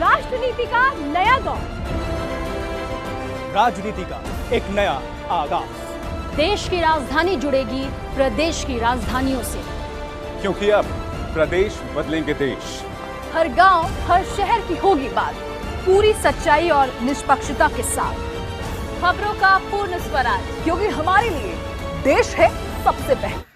राष्ट्रनीति का नया दौर, राजनीति का एक नया आगाज। देश की राजधानी जुड़ेगी प्रदेश की राजधानियों से, क्योंकि अब प्रदेश बदलेंगे देश। हर गांव, हर शहर की होगी बात, पूरी सच्चाई और निष्पक्षता के साथ। खबरों का पूर्ण स्वराज, क्योंकि हमारे लिए देश है सबसे पहले।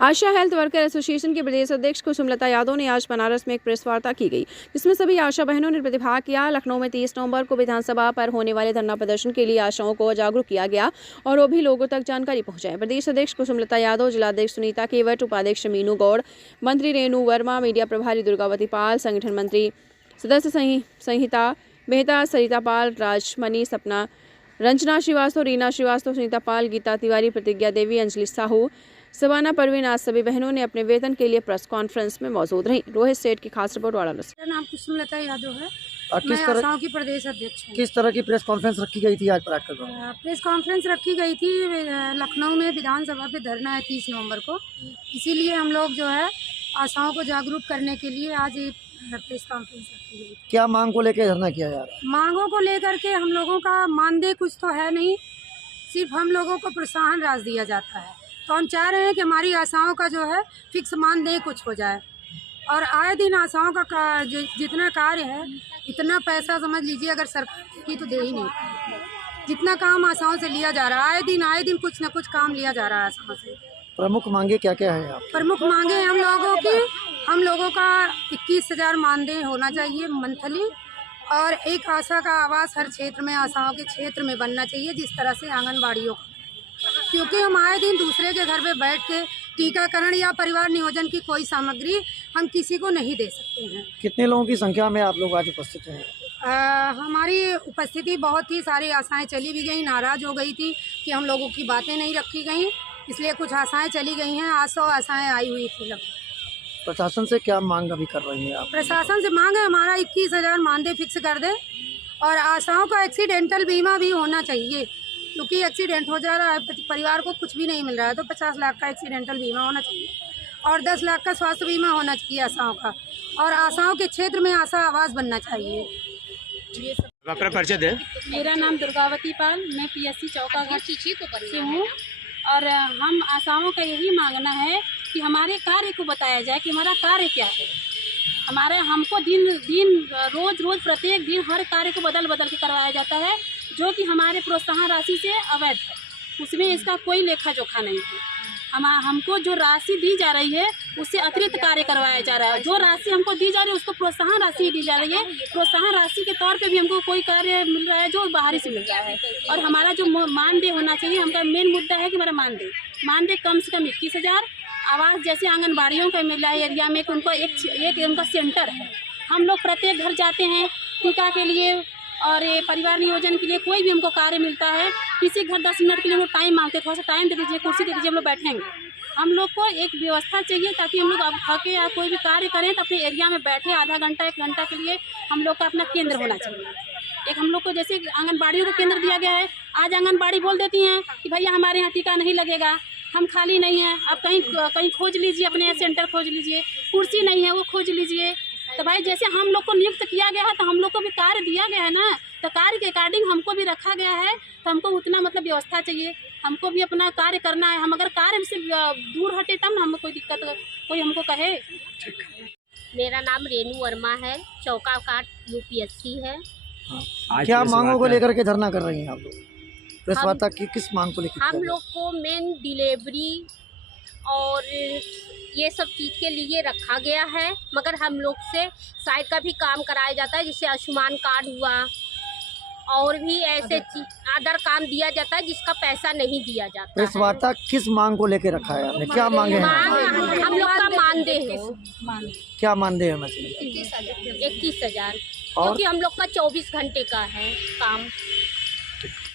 आशा हेल्थ वर्कर एसोसिएशन के प्रदेश अध्यक्ष कुसुमलता यादव ने आज बनारस में एक प्रेस वार्ता की गई, जिसमें सभी आशा बहनों ने प्रतिभाग किया। लखनऊ में 30 नवंबर को विधानसभा पर होने वाले धरना प्रदर्शन के लिए आशाओं को जागरूक किया गया और वो भी लोगों तक जानकारी पहुंचाए। प्रदेश अध्यक्ष कुसुमलता यादव, जिलाध्यक्ष सुनीता केवट, उपाध्यक्ष मीनू गौड़, मंत्री रेणु वर्मा, मीडिया प्रभारी दुर्गावती पाल, संगठन मंत्री सदस्य संहिता मेहता, सरिता पाल, राजमणि, सपना, रंजना श्रीवास्तव, रीना श्रीवास्तव, सुनीता पाल, गीता तिवारी, प्रतिज्ञा देवी, अंजलि साहू, सबाना परवीन, आज सभी बहनों ने अपने वेतन के लिए प्रेस कॉन्फ्रेंस में मौजूद रही। रोहित सेठ की खास रिपोर्ट वाराणसी। मेरा नाम कुसुमलता यादव है। किस मैं तरह आशाओं की प्रदेश अध्यक्ष हूँ। किस तरह की प्रेस कॉन्फ्रेंस रखी गई थी आज प्रातः? प्रेस कॉन्फ्रेंस रखी गई थी लखनऊ में, विधानसभा पे धरना है 30 नवंबर को, इसीलिए हम लोग जो है आशाओं को जागरूक करने के लिए आज ये प्रेस कॉन्फ्रेंस रखी गई। क्या मांग को लेकर धरना किया जा रहा है? मांगों को लेकर के हम लोगों का मानदेय कुछ तो है नहीं, सिर्फ हम लोगों को प्रोत्साहन राशि दिया जाता है। तो हम चाह रहे हैं कि हमारी आशाओं का जो है फिक्स मानदेय कुछ हो जाए। और आए दिन आशाओं का जो जितना कार्य है, इतना पैसा समझ लीजिए अगर सरकार की तो दे ही नहीं। जितना काम आशाओं से लिया जा रहा है, आए दिन कुछ न कुछ काम लिया जा रहा है आशाओं से। प्रमुख मांगे क्या क्या है आप? प्रमुख मांगे हम लोगों का 21,000 मानदेय होना चाहिए मंथली, और एक आशा का आवास हर क्षेत्र में, आशाओं के क्षेत्र में बनना चाहिए, जिस तरह से आंगनबाड़ियों का। क्योंकि हम आए दिन दूसरे के घर पे बैठ के टीकाकरण या परिवार नियोजन की कोई सामग्री हम किसी को नहीं दे सकते हैं। कितने लोगों की संख्या में आप लोग आज उपस्थित हैं? हमारी उपस्थिति बहुत ही सारी आशाएं चली भी गई, नाराज़ हो गई थी कि हम लोगों की बातें नहीं रखी गई, इसलिए कुछ आशाएं चली गई हैं। 800 आशाएं आई हुई थी लगभग। प्रशासन से क्या मांग अभी कर रही हैं आप? प्रशासन से मांग है हमारा 21,000 मानदेय फिक्स कर दे, और आशाओं का एक्सीडेंटल बीमा भी होना चाहिए, क्योंकि एक्सीडेंट हो जा रहा है, परिवार को कुछ भी नहीं मिल रहा है, तो 50 लाख का एक्सीडेंटल बीमा होना चाहिए, और 10 लाख का स्वास्थ्य बीमा होना चाहिए आशाओं का, और आशाओं के क्षेत्र में आशा आवास बनना चाहिए। अपना परिचय दें। मेरा नाम दुर्गावती पाल, मैं पीएससी चौकाघाट से हूँ, और हम आशाओं का यही मांगना है कि हमारे कार्य को बताया जाए कि हमारा कार्य क्या है। हमको दिन रोज प्रत्येक दिन हर कार्य को बदल के करवाया जाता है, जो कि हमारे प्रोत्साहन राशि से अवैध है। उसमें इसका कोई लेखा जोखा नहीं है। हमको जो राशि दी जा रही है उससे अतिरिक्त कार्य करवाया जा रहा है। जो राशि हमको दी जा रही है उसको प्रोत्साहन राशि दी जा रही है। प्रोत्साहन राशि के तौर पे भी हमको कोई कार्य मिल रहा है जो बाहरी से मिल रहा है। और हमारा जो मानदेय होना चाहिए, हमारा मेन मुद्दा है कि हमारा मानदेय कम से कम 21,000। आवास जैसे आंगनबाड़ियों का मिल रहा है एरिया में, उनको एक उनका सेंटर है। हम लोग प्रत्येक घर जाते हैं टीका के लिए और ये परिवार नियोजन के लिए, कोई भी हमको कार्य मिलता है, किसी घर 10 मिनट के लिए हम लोग टाइम मांगते हैं, थोड़ा सा टाइम दे दीजिए, कुर्सी दे दीजिए, हम लोग बैठेंगे। हम लोग को एक व्यवस्था चाहिए ताकि हम लोग अब थके या कोई भी कार्य करें तो अपने एरिया में बैठे आधा घंटा 1 घंटा के लिए हम लोग का अपना केंद्र होना चाहिए। एक हम लोग को जैसे आंगनबाड़ियों को केंद्र दिया गया है, आज आंगनबाड़ी बोल देती हैं कि भैया हमारे यहाँ टीका नहीं लगेगा, हम खाली नहीं हैं, आप कहीं खोज लीजिए, अपने सेंटर खोज लीजिए, कुर्सी नहीं है वो खोज लीजिए। तो भाई जैसे हम लोग को नियुक्त किया गया है तो हम लोग को भी कार्य दिया गया है ना, तो कार्य के अकॉर्डिंग हमको भी रखा गया है, तो हमको उतना मतलब व्यवस्था चाहिए। हमको भी अपना कार्य करना है। हम अगर कार्य से दूर हटे तब ना हमको कोई दिक्कत, कोई हमको कहे। मेरा नाम रेणु वर्मा है, चौकाघाट यूपीएससी है। क्या मांगों को लेकर के धरना कर रही हैं आप लोग? प्रेस वार्ता की किस मांग को लेकर? हम लोग को मेन डिलीवरी और ये सब चीज़ के लिए रखा गया है, मगर हम लोग से साइड का भी काम कराया जाता है, जैसे आयुष्मान कार्ड हुआ और भी ऐसे अदर काम दिया जाता है जिसका पैसा नहीं दिया जाता। प्रेस वार्ता किस मांग को लेकर रखा है आपने? क्या मांगे हैं? हम लोग का मानदेय है। क्या मानदेय है? 21,000, क्योंकि हम लोग का 24 घंटे का है काम।